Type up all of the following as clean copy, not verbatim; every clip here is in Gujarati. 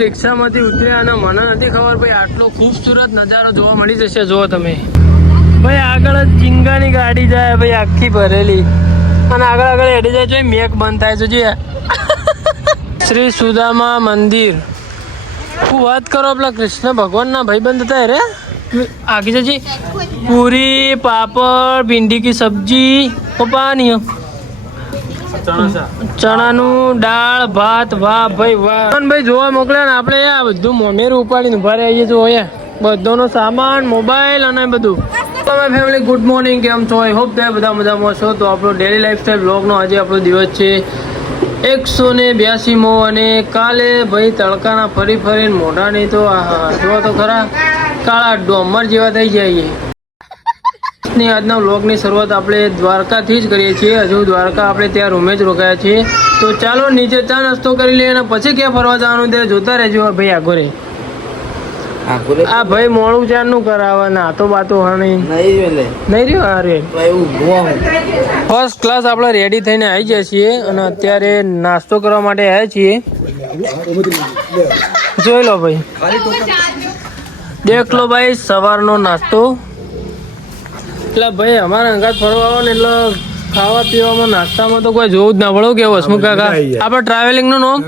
રિક્ષામાંથી ઉતર્યા અને મને નથી ખબર ભાઈ આટલો ખૂબસૂરત નજારો જોવા મળી જશે. જો તમે ભાઈ આગળ ચીંગાની ગાડી જાય ભાઈ આખી ભરેલી અને આગળ આગળ હેડી જાય છે. મેક બંધ થાય છે જે શ્રી સુદામા મંદિર. હું વાત કરો પેલા કૃષ્ણ ભગવાનના ભાઈબંધ હતા રે आगे जी पूरी पापड़ भिंडी की सब्जी पानी ચણાનું દાળ ભાત. વાહ ભાઈ વાહ ભાઈ જોવા મોકલ્યા ને આપણે આ બધું મોમેરું ઉપાડીને ઉભા રહીએ જો બધોનો સામાન મોબાઈલ અને બધું. તમે ફેમિલી ગુડ મોર્નિંગ, કેમ છો? આઈ હોપ તમે બધા મજામાં છો. તો આપણો ડેલી લાઈફસ્ટાઈલ બ્લોગનો આજે આપણો દિવસ છે 182મો અને કાલે ભાઈ તડકાના ફરી ફરીને મોઢા નહીં તો જો તો ખરા કાળા ડોમર જેવા થઈ જાય. આજના વ્લોગની શરૂઆત આપણે દ્વારકાથી જ કરીએ છીએ. હજુ દ્વારકા આપણે ત્યાં રૂમે જ રોકાયા છીએ. તો ચાલો નીચે ચા નાસ્તો કરી લઈએ અને પછી ક્યાં ફરવા જવાનું તે જોતા રહેજો. ભાઈ આગોરે આ ભાઈ મોડું ચારનું કરાવે ના તો બાતો નહીં રહ્યો. અરે ફર્સ્ટ ક્લાસ આપણે રેડી થઈને આવી જાય છીએ અને અત્યારે નાસ્તો કરવા માટે આવ્યા છીએ. જોઈ લો ભાઈ, દેખ લો ભાઈ સવારનો નાસ્તો. એટલે ભાઈ અમારા અંગાત ફરવા આવો ને એટલે ખાવા પીવામાં નાસ્તામાં તો કોઈ જોવું જ ના પડે. કેવું હસમુખ કાકા આપણે ટ્રાવેલિંગ નું નામ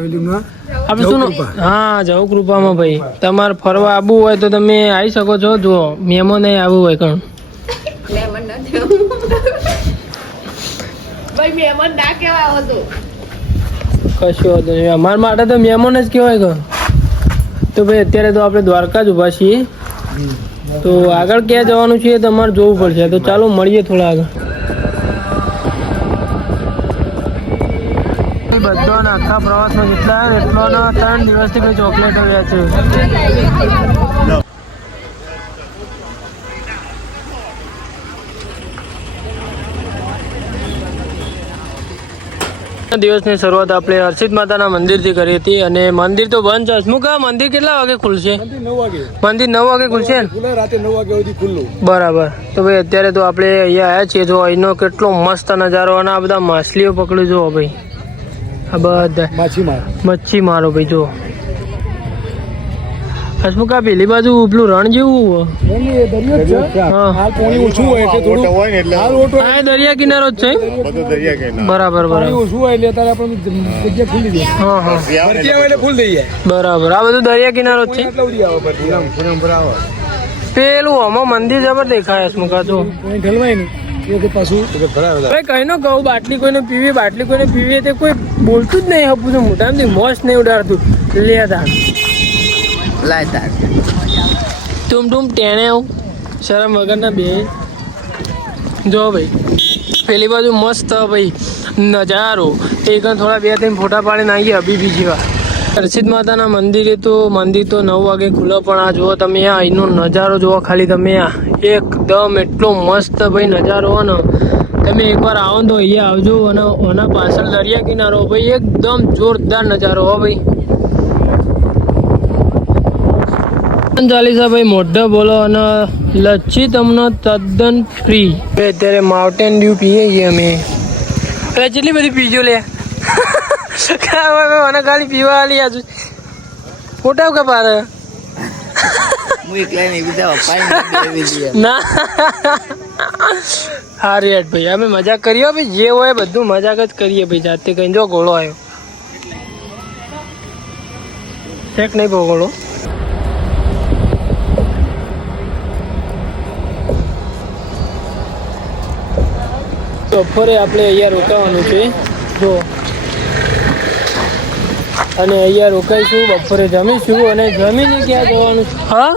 આપણે શું? હા, જવ કૃપામાં ભાઈ. તમારે ફરવા આવવું હોય તો તમે આવી શકો છો. જો મહેમાન આવવું હોય કણ કશું હતું અમારા માટે તો મહેમાન જ કહેવાય કણ. તો ભાઈ અત્યારે તો આપણે દ્વારકા જ ઉભા છીએ. તો આગળ ક્યાં જવાનું છે તમારે જોવું પડશે. તો ચાલો મળીએ થોડા આગળ. બધા આખા પ્રવાસમાં જેટલા એટલો 3 દિવસથી ભાઈ ચોકલેટ આવ્યા છે. દિવસની શરૂઆત આપણે હર્ષિત માતાના મંદિરથી કરી હતી અને મંદિર તો બંધ છે. હસમુખ મંદિર કેટલા વાગે ખુલશે? મંદિર 9 વાગે ખુલશે ને? રાતે 9 વાગે સુધી ખુલ્લું. બરાબર. તો ભાઈ અત્યારે તો આપણે અહીંયા આવ્યા છીએ. જો અહીંનો કેટલો મસ્ત નજારો અને આ બધા માછલીઓ પકડ્યું જો ભાઈ. આ બધા મચ્છી મારો ભાઈ જો. હસમુખ પેલી બાજુ પેલું રણ જેવું દરિયા કિનારો જ છે. બરાબર બરાબર. બરાબર, આ બધું દરિયા કિનારો જ છે. પેલું આમાં મંદિર જબર દેખાય હસમુખ તો કઈ નો કહું. બાટલી કોઈને પીવી, બાટલી કોઈને પીવી તે કોઈ બોલતું જ નહીં. હપું મોટામાંથી મોસ નહીં ઉડાડતું. લેતા લાયતા તુમ ટેણે આવું શરમ વગરના બે. જો ભાઈ પેલી બાજુ મસ્ત ભાઈ નજારો. એક થોડા 2-3 ફોટા પાડીને આવીએ અભી જેવા. હર્ષિત માતાના મંદિરે તો મંદિર તો 9 વાગે ખુલ્લો, પણ આ જુઓ તમે અહીંનો નજારો જુઓ ખાલી તમે. આ એકદમ એટલો મસ્ત ભાઈ નજારો હોય ને. તમે એકવાર આવો તો અહીંયા આવજો અને આના પાછળ દરિયા કિનારો ભાઈ એકદમ જોરદાર નજારો હો ભાઈ. ચાલીસા ભાઈ મોઢા બોલો અને લચ્છી તમને તદ્દન ફ્રી. અત્યારે માઉન્ટેન ડ્યુ પીએ છીએ અમે. જેટલી બધી પીજો લે મને ખાલી પીવા આલી આજુ મોટા કે પારે ના હારી યાર ભાઈ અમે મજાક કરીએ ભાઈ. જે હોય બધું મજાક જ કરીએ ભાઈ. જાતે કઈ જો ગોળો આવ્યો ચેક નહીં બહુ ગોળો. બપોરે આપણે અહીંયા રોકાવાનું છે જો, અને અહીંયા રોકાઈશું. બપોરે જમીશું અને જમીને ક્યાં જવાનું? હા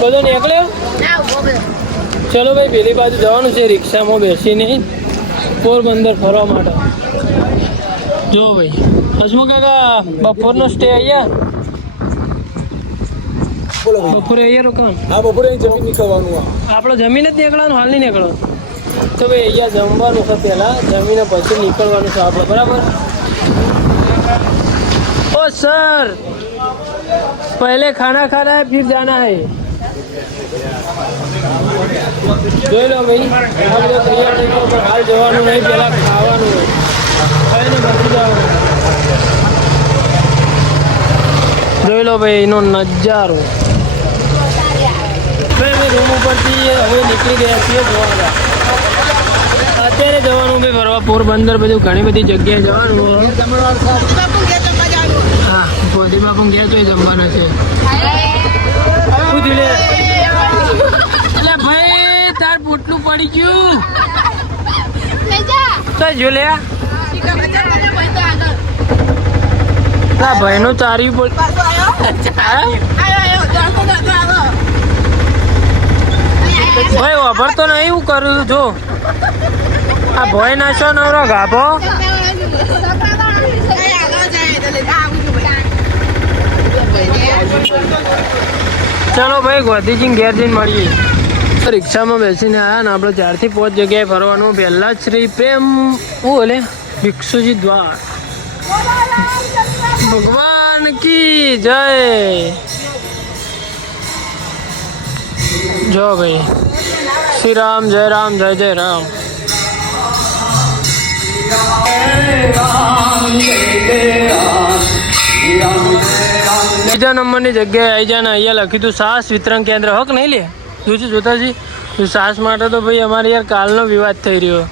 બધો નીકળ્યો. ચલો ભાઈ પેલી બાજુ જવાનું છે રિક્ષામાં બેસીને પોરબંદર ફરવા માટે. જો ભાઈ હસમુખ કાકા બપોરનો સ્ટે અહીંયા બપોરે અહીંયા રોકાવાનું. હા બપોરે જમીન નીકળવાનું. આપણે જમીન જ નીકળવાનું, હાલ નહીં નીકળવાનું. તો ભાઈ અહીંયા જમવાનું છે પહેલાં, જમીને પછી નીકળવાનું છે આપણે. બરાબર. ओ सर पहले खाना खाना है फिर जाना है. જોઈ લો ભાઈ આ બધો તૈયાર થઈ ગયો, પણ હાલ જવાનું નહીં, પહેલાં ખાવાનું હોય. ખાઈને પછી જવાનું. જોઈ લો ભાઈ એનો નજારો. ભાઈ અમે રૂમ ઉપરથી હવે નીકળી ગયા છીએ જોવા. અત્યારે જવાનું ભાઈ ફરવા પોરબંદર બધું ઘણી બધી જગ્યાએ જવાનું. હા ગોધીમાં પણ ગયા તો એ જમવાના છે. એટલે ભાઈ તાર પોટલું પડી ગયું તો જો લે ભાઈ નું ચાર્યું બોલ. ભાઈ વાપર તો નહીં હું કરું જો આ ભોય નાશો નવરો ગાભો. ચલો ભાઈ ગોધીજી ઘેર જઈને મળીએ. રિક્ષામાં બેસીને આવ્યા ને આપણે 4 થી 5 જગ્યાએ ફરવાનું. પહેલા જ શ્રી પ્રેમ હું બોલે ભિક્ષુજી દ્વાર ભગવાન કી જય. જો ભાઈ શ્રી રામ જય રામ જય જય રામ. બીજા નંબરની જગ્યાએ આવી જાય ને અહીંયા લખ્યું હતું સાસ વિતરણ કેન્દ્ર. હક નહીં લે જોજી જોતાજી સાસ માટે તો ભાઈ અમારે યાર કાલનો વિવાદ થઈ રહ્યો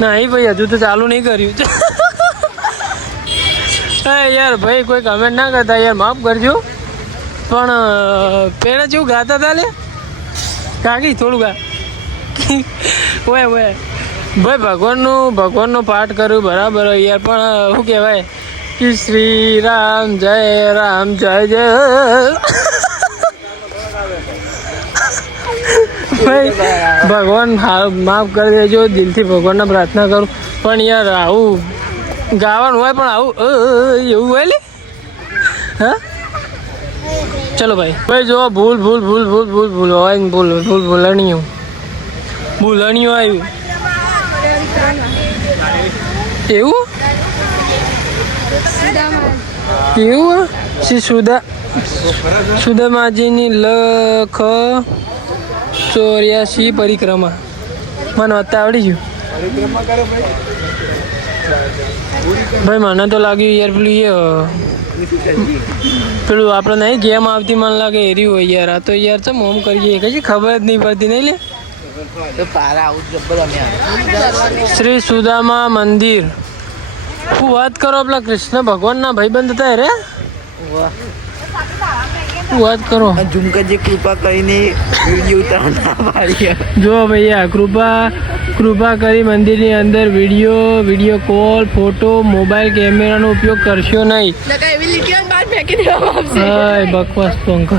નહીં ભાઈ હજુ તો ચાલુ નહીં કર્યું. યાર ભાઈ કોઈ કમેન્ટ ના કરતા યાર માફ કરજો. પણ પેલા જેવું ગાતા હતા લે કાકી થોડું ગા ઓય ભાઈ ભગવાનનો પાઠ કર્યું બરાબર યાર. પણ શું કહેવાય કે શ્રી રામ જય જય. ભાઈ ભગવાન માફ કરી દેજો. દિલથી ભગવાનને પ્રાર્થના કરું. પણ યાર આવું ગાવાનું હોય પણ આવું એવું હોય લે. હા ચલો ભાઈ જો ભૂલ હોય ભૂલણીયું આવ્યું એવું શ્રી સુદામાજીની લખ 84 પરિક્રમા મને વાંચતા આવડી ગયું ભાઈ. મને તો લાગ્યું યાર પેલું આપણે નહીં ગેમ આવતી મને લાગે એરી હોય યાર. આ તો યાર ચમ ઓમ કરીએ કઈ ખબર જ નહીં પડતી નહીં લે. શ્રી સુદામા મંદિર હું વાત કરો પેલા કૃષ્ણ ભગવાનના ભાઈબંધ હતા રે. વાત કરો ઝુમકાજી કૃપા કરીને જો ભૈયા કૃપા કરી મંદિરની અંદર વિડીયો કોલ ફોટો મોબાઈલ કેમેરાનો ઉપયોગ કરશો નહીં. બકવાસ તો અંકલ.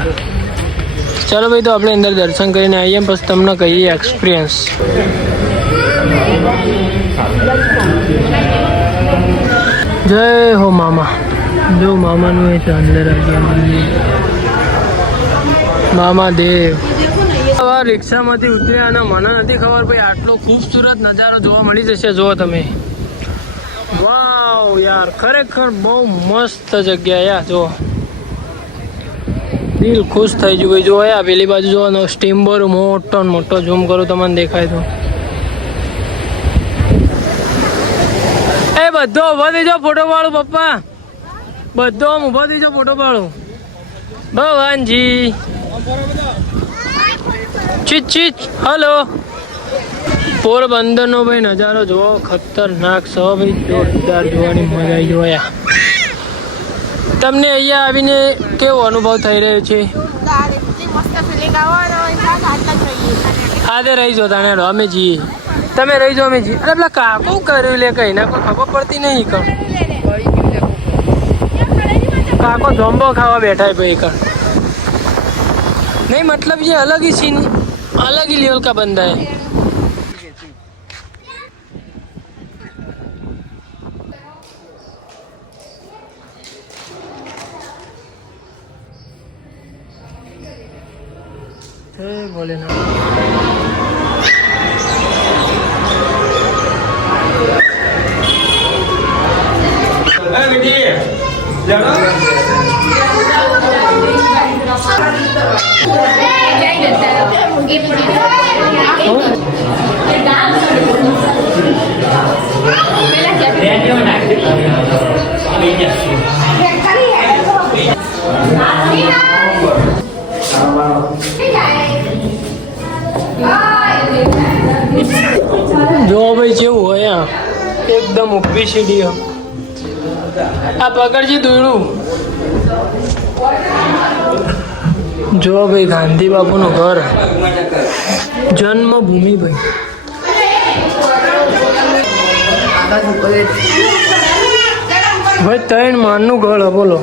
ચાલો ભાઈ તો આપણે અંદર દર્શન કરીને આવીએ પછી તમને કહીએ એક્સપિરિયન્સ. જય હો મામા. જો મામાનું એ છે અંદર મામા દેવ. રિક્ષામાંથી ઉતર્યા અને મને નથી ખબર ભાઈ આટલો ખૂબસૂરત નજારો જોવા મળી જશે. જો તમે વાવ યાર ખરેખર બહુ મસ્ત જગ્યા યાર. જો દિલ ખુશ થઈ ગયું ભાઈ. જો યાર પેલી બાજુ જોવાનો સ્ટીમબોર મોટો ઝૂમ કરું તમને દેખાય તો. એ બધો ઉભો થઈ જાઓ ફોટો પાડું પપ્પા. બધો આમ ઉભો થઈ જાઓ ફોટો પાડું. ભગવાનજી ચીચ હલો. પોરબંદરનો ભાઈ નજારો જોવો ખતરનાક છે ભાઈ. જોરદાર જોવાની મજા આવી જોયા. તમને અહીંયા આવીને કેવો અનુભવ થઈ રહ્યો છે? હાથે રહી જો તાને અમે જઈએ. તમે રહી જાઓ અમે જઈએ. અરે પેલા કાકો કર્યું લે કઈ ના કોઈ ખબર પડતી નહીં. કાકો જોમ્બો ખાવા बैठा भाई कर नहीं मतलब ये अलग ही सीन अलग ही लेवल का बंदा है. बोले ना એકદમ ઊભી સીડીઓ. આ પકડજી દોડું. જો ભાઈ ગાંધી બાપુનું ઘર, જન્મભૂમિ ભાઈ. ભાઈ 3 માળનું ઘર હે, બોલો.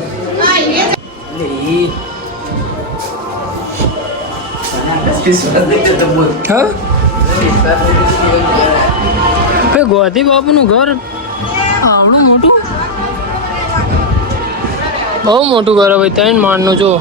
હા ભાઈ ગોધી બાપુનું ઘર આવડું મોટું, બહુ મોટું ઘર હે ભાઈ, 3 માળનું. જો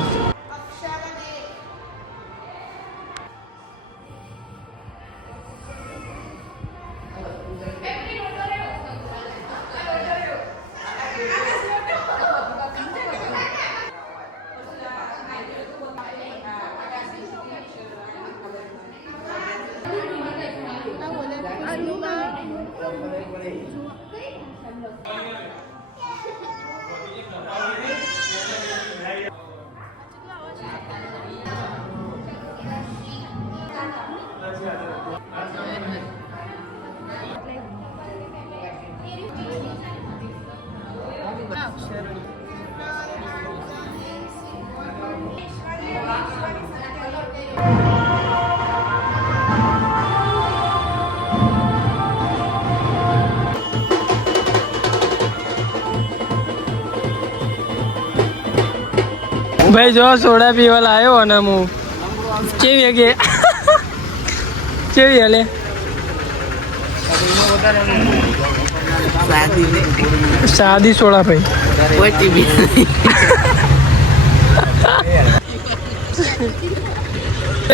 ભાઈ જો સોડા પીવા લાવ્યો અને હું કેવી કે કેવી હાલે સાદી સોડા ભાઈ.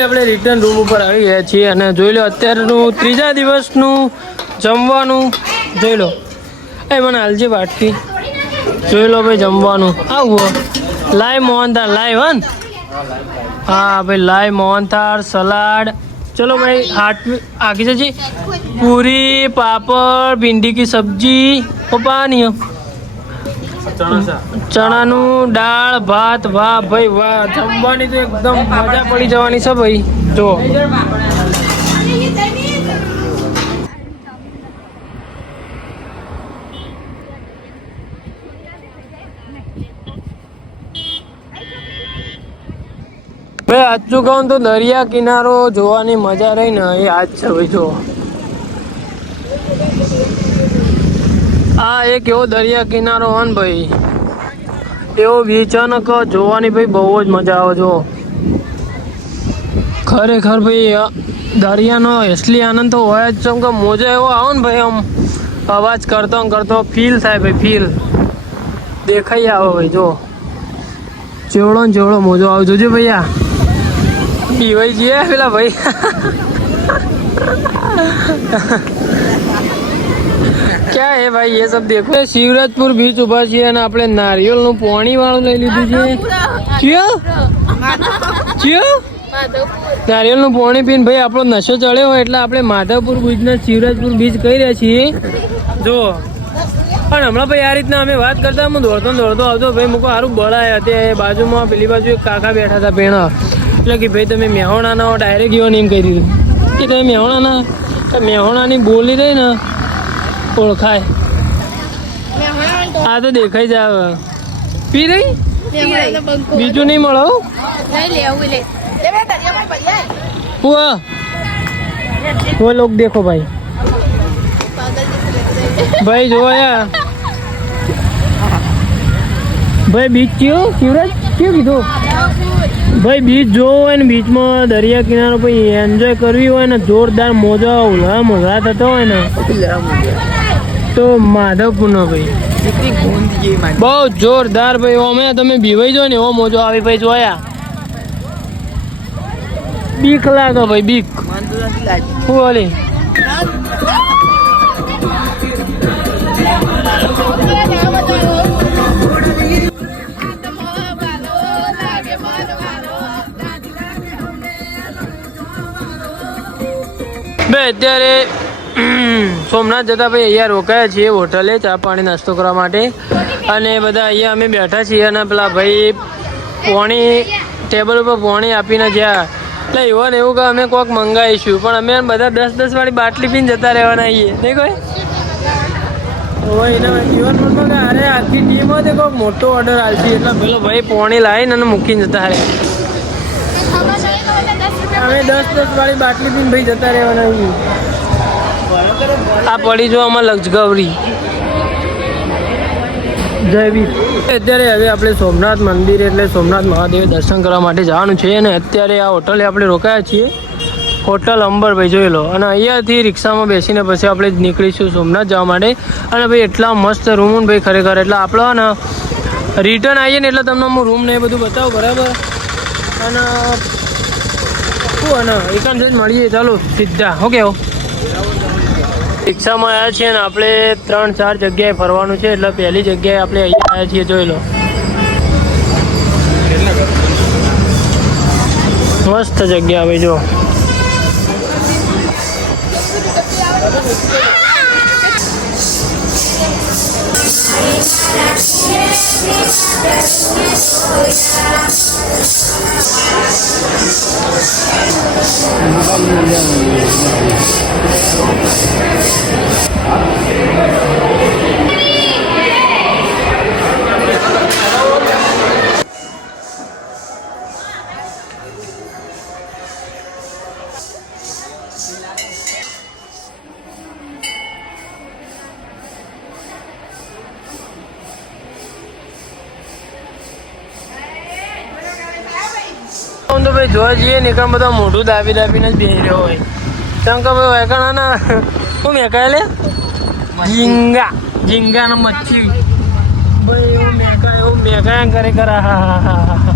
આપણે રિટર્ન રૂમ ઉપર આવી ગયા છીએ અને જોઈ લો અત્યારનું 3જા દિવસનું જમવાનું જોઈ લો. એ મને હાલજી વાટકી જોઈ લો ભાઈ જમવાનું આવું લાઈવ મોહનથાળ લાઈવ હન. હા ભાઈ લાઈવ મોહનથાળ સલાડ. चलो भाई 8 आगे जी पूरी पापड़ भिंडी की सब्जी और पानी चनाનું દાળ ભાત. વાહ ભાઈ વાહ, જમવાની તો એકદમ મજા પડી જવાની છે ભાઈ. જો ભાઈ સાચું કહું તો દરિયા કિનારો જોવાની મજા રહી ને એ આજ છે ભાઈ. જો આ એક એવો દરિયા કિનારો હોય ને ભાઈ, એવો અચાનક જોવાની ભાઈ બહુ જ મજા આવે. જો ખરેખર ભાઈ દરિયાનો અસલી આનંદ તો હોય જ. કેમ કે મોજા એવો આવે ને ભાઈ, આમ અવાજ કરતો કરતો ફીલ થાય ભાઈ, ફીલ દેખાઈ આવે ભાઈ. જો જેવડો ને જેવડો મોજો આવે. જોજો ભાઈ આ પીવાઈ જઈએ પેલા ભાઈ. क्या है भाई ये सब देखो. શિવરાજપુર બીચ ઉભા છીએ અને આપણે નારિયેળનું પાણી વાળું લઈ લીધું છે. નારિયેળનું પાણી પીને ભાઈ આપણો નશો ચડ્યો હોય એટલે આપણે માધવપુર બીચના શિવરાજપુર બીચ કહી રહ્યા છીએ. જો પણ હમણાં ભાઈ આ રીતના અમે વાત કરતા હું દોડતો આવતો ભાઈ મૂકો સારું બળાય તે બાજુમાં પેલી બાજુ એક કાકા બેઠા હતા પેણા. એટલે કે ભાઈ તમે મેહોણાના ડાયરેક્ટ એવા એમ કહી દીધું કે તમે મેહોણાના. મેહોણાની બોલી રહી ને ઓળખાય. આ તો દેખાઈ જાવ. પી રહી બીજું નહીં મળો. वो लोग देखो भाई भाई जो यार भाई बीच क्यों शिवराज क्यों કીધું ભાઈ બીચ જોવો હોય ને બીચમાં દરિયા કિનારો ભાઈ એન્જોય કરવી હોય ને જોરદાર મોજા ઉલ્લા થતો હોય ને તો માધવપુરનો ભાઈ બહુ જોરદાર ભાઈ. અમે તમે બીવાઈ જો ને એવો મોજો આવી ભાઈ જોયા. બીક લાગે ભાઈ બીક. શું ઓલી ભાઈ અત્યારે સોમનાથ જતા ભાઈ અહીંયા રોકાયા છીએ હોટલે ચા પાણી નાસ્તો કરવા માટે. અને બધા અહીંયા અમે બેઠા છીએ અને પેલા ભાઈ પાણી ટેબલ ઉપર પાણી આપીને જ્યાં એટલે એવું ને એવું કે અમે કોઈક મંગાવીશું પણ અમે બધા 10-10 વાળી બાટલી પીને જતા રહેવાના આવીએ નહીં કોઈ. એના જીવન મનમાં કે અરે આખી ટીમ હોય કોઈક મોટો ઓર્ડર આવશે એટલે પેલો ભાઈ પોણી લાવીને અને મૂકીને જતા રહે. અમે 10 વાળી બાટલી પીને ભાઈ જતા રહેવાના. આ પડી જો આમાં લક્ષગૌરી જયવીર. અત્યારે હવે આપણે સોમનાથ મંદિર એટલે સોમનાથ મહાદેવ દર્શન કરવા માટે જવાનું છે અને અત્યારે આ હોટલે આપણે રોકાયા છીએ. હોટલ અંબરભાઈ જોઈ લો અને અહીંયાથી રિક્ષામાં બેસીને પછી આપણે નીકળીશું સોમનાથ જવા માટે. અને ભાઈ એટલા મસ્ત રૂમ ભાઈ ખરેખર એટલે આપણે ને રિટર્ન આવીએ ને એટલે તમને હું રૂમ ને એ બધું બતાવું બરાબર. અને શું અને એકાંત જ મળીએ ચાલો સીધા. ઓકે રિક્ષામાં આવ્યા છીએ ને આપણે 3-4 જગ્યાએ ફરવાનું છે એટલે પહેલી જગ્યાએ આપણે અહીંયા આવ્યા છીએ જોઈ લો. મસ્ત જગ્યા ભાઈ જો. તો ભાઈ જોવા જઈએ ને કામ બધા મોઢું દાબીને જ બેસી રહ્યો હોય. કેમ કે ભાઈ વેકણા શું મેકાય લે ઝીંગા ને મચ્છી ભાઈ એવું મેકાયા કરે કરા. હા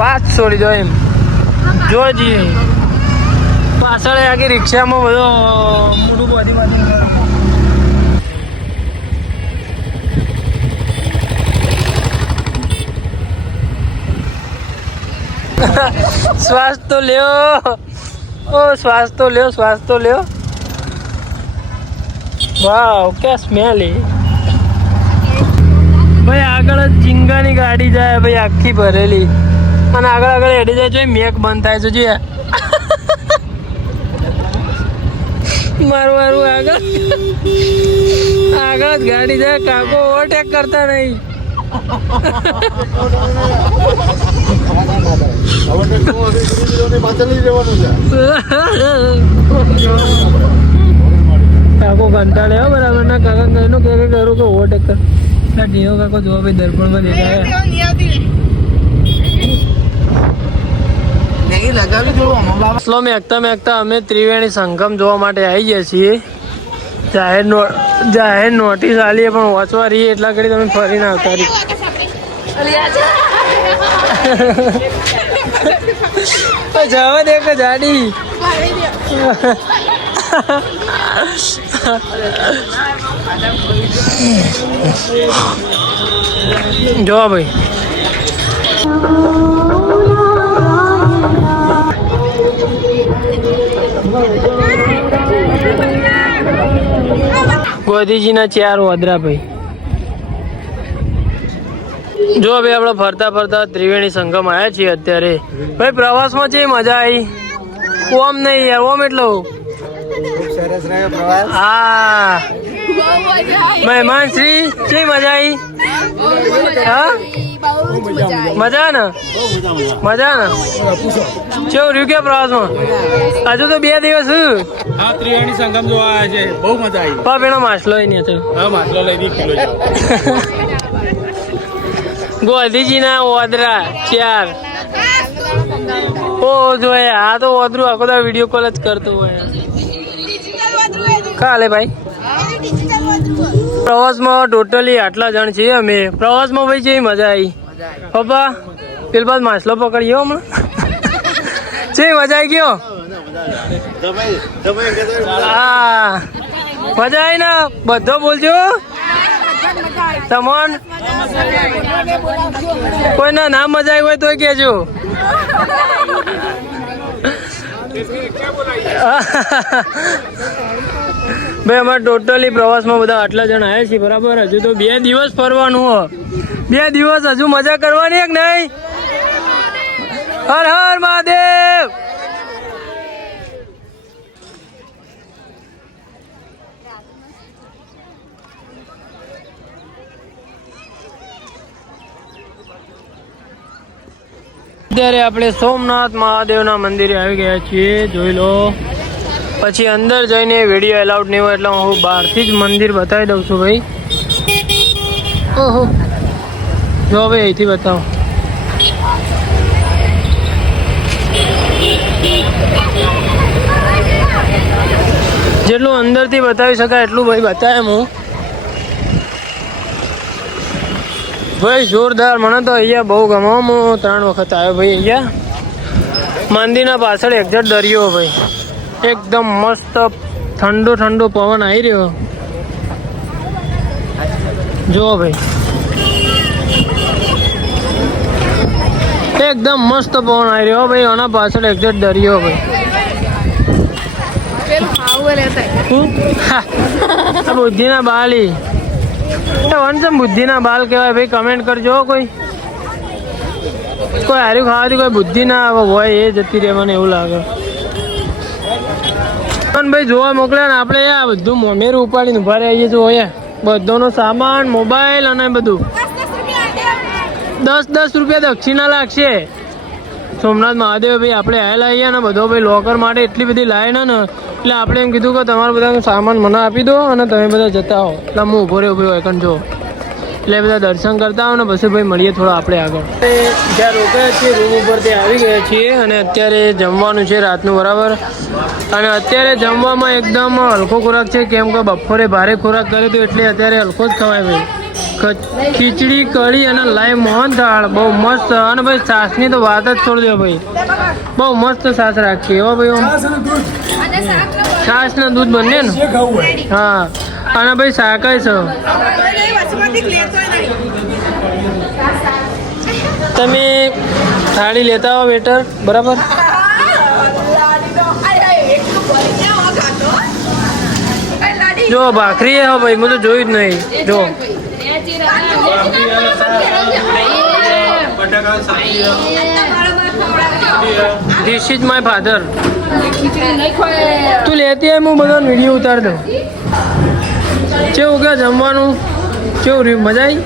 વાત છોડી દો એમ. જોવા જઈએ પાછળ આખી રિક્ષામાં બધો મોઢું બાંધી શ્વાસ તો લ્યો. શ્વાસ તો લ્યો. વાવ क्या સ્મેલ હે ભાઈ. આગળ જ ઝીંગાની ગાડી જાય ભાઈ આખી ભરેલી અને આગળ હેડી જાય જો મેક બંધ થાય છે જો મારું આગળ જ ગાડી જાય. કાકો ઓવરટેક કરતા નહીં. કાકો કંટાળે હો બરાબર ના. કાકા કહેનો કે કરું કે ઓવરટેક કર. ઢેવો કાકો જોવા ભાઈ દર્પણમાં દેખાય. સ્લો મેકતા અમે ત્રિવેણી સંગમ જોવા માટે આવી ગયા છીએ. જાહેર નોટિસ આલીએ પણ વાંચવા રહીએ એટલા ઘડી તમે ફરીને આવતા રહી. જવા દે કે જાડી જો ભાઈ ગોધીજીના 4 વાદરા ભાઈ. જો ભાઈ આપણે ફરતા ત્રિવેણી સંગમ આવ્યા છીએ અત્યારે. ભાઈ પ્રવાસમાં છે મજા આવી. ઓમ નહીં યાર ઓમ એટલો હા મહેમાન શ્રી છે મજા આવી. હા મજા ને કેવું રહ્યું કે પ્રવાસમાં? હજુ તો 2 દિવસ. હા ત્રિવેણી સંગમ જોવા આવ્યા છે. બહુ મજા આવી. પેલો માછલો નહીં હતો. હા માછલો લઈ દી કિલો. ગોધીજીના ઓદરા 4. ઓ જોયા આ તો ઓદરું આખો દા વિડીયો કોલ જ કરતો હોય. કાલે ભાઈ પ્રવાસમાં ટોટલી આટલા જણ છીએ અમે. પ્રવાસમાં ભાઈ છે મજા આવી. પપ્પા પેલ બાદ માછલો પકડ્યો હમણાં છે મજા આવી ગયો. હા મજા આવી ને બધો બોલજો. તમોન કોઈના નામ મજા આવી હોય તો કહેજો. ભાઈ અમારે ટોટલી પ્રવાસમાં બધા આટલા જણ આવ્યા છીએ બરાબર. હજુ તો 2 દિવસ ફરવાનું હો. 2 દિવસ હજુ મજા કરવાની કે નહીં? હર હર મહાદેવ. અત્યારે આપણે સોમનાથ મહાદેવના મંદિરે આવી ગયા છીએ, જોઈ લો. પછી અંદર જઈને વિડીયો એલાઉડ નહીં હોય એટલે હું બહારથી જ મંદિર બતાવી દઉં છું ભાઈ. ઓહો, જો ભાઈ અહીંથી બતાવો. જેટલું અંદરથી બતાવી શકાય એટલું ભાઈ બતાવે હું. ભાઈ જોરદાર, મને તો અહીંયા બહુ ગમો. હું 3 વખત આવ્યો ભાઈ અહીંયા. મંદિરના પાછળ એક્ઝેક્ટ દરિયો ભાઈ, એકદમ મસ્ત ઠંડો ઠંડો પવન આવી રહ્યો. જુઓ ભાઈ, એકદમ મસ્ત પવન આવી રહ્યો ભાઈ. આના પાછળ એક્ઝેક્ટ દરિયો ભાઈ. બુદ્ધિના બાલી વંશમ બુદ્ધિના બાલ કહેવાય ભાઈ. કમેન્ટ કરજો કોઈ હાર્યું ખાવાથી કોઈ બુદ્ધિ ના હોય એ જતી રહે, મને એવું લાગે. પણ ભાઈ જોવા મોકલ્યા ને આપણે આ બધું મોમેરું ઉપાડીને ઉભા રહીએ જો બધાનો સામાન, મોબાઈલ અને બધું 10-10 રૂપિયા દક્ષિણા લાગશે. સોમનાથ મહાદેવ ભાઈ આપણે આવેલા અહીંયા ને બધો ભાઈ લોકર માટે એટલી બધી લાઈન ને એટલે આપણે એમ કીધું કે તમારો બધાનો સામાન મને આપી દો અને તમે બધા જતા હો. એટલે હું ઊભો રહ્યો ભાઈ એકન જો. એટલે બધા દર્શન કરતા હો ને પછી ભાઈ મળીએ થોડા આપણે આગળ. જ્યાં રોકાયા છીએ રૂમ ઉપર તે આવી ગયા છીએ અને અત્યારે જમવાનું છે રાતનું બરાબર. અને અત્યારે જમવામાં એકદમ હલકો ખોરાક છે, કેમ કે બપોરે ભારે ખોરાક કર્યો હતો એટલે અત્યારે હલકો જ ખવાય ભાઈ. ખીચડી, કઢી અને લાઈવ મોહનથાળ બહુ મસ્ત. અને ભાઈ છાશની તો વાત જ છોડી દો ભાઈ, બહુ મસ્ત છાશ રાખીએ હો ભાઈ. છાશ ને દૂધ બંને ને. હા, અને ભાઈ શાકાય છે. તમે થાળી લેતા હો વેટર બરાબર. જો ભાખરી હો ભાઈ, હું તો જોયું જ નહીં. જો ધીસ ઇઝ માય ફાધર. તું લેતી હોય હું બધાનો વિડીયો ઉતાર દઉં. કેવું કે જમવાનું કેવું રહ્યું, મજા આવી?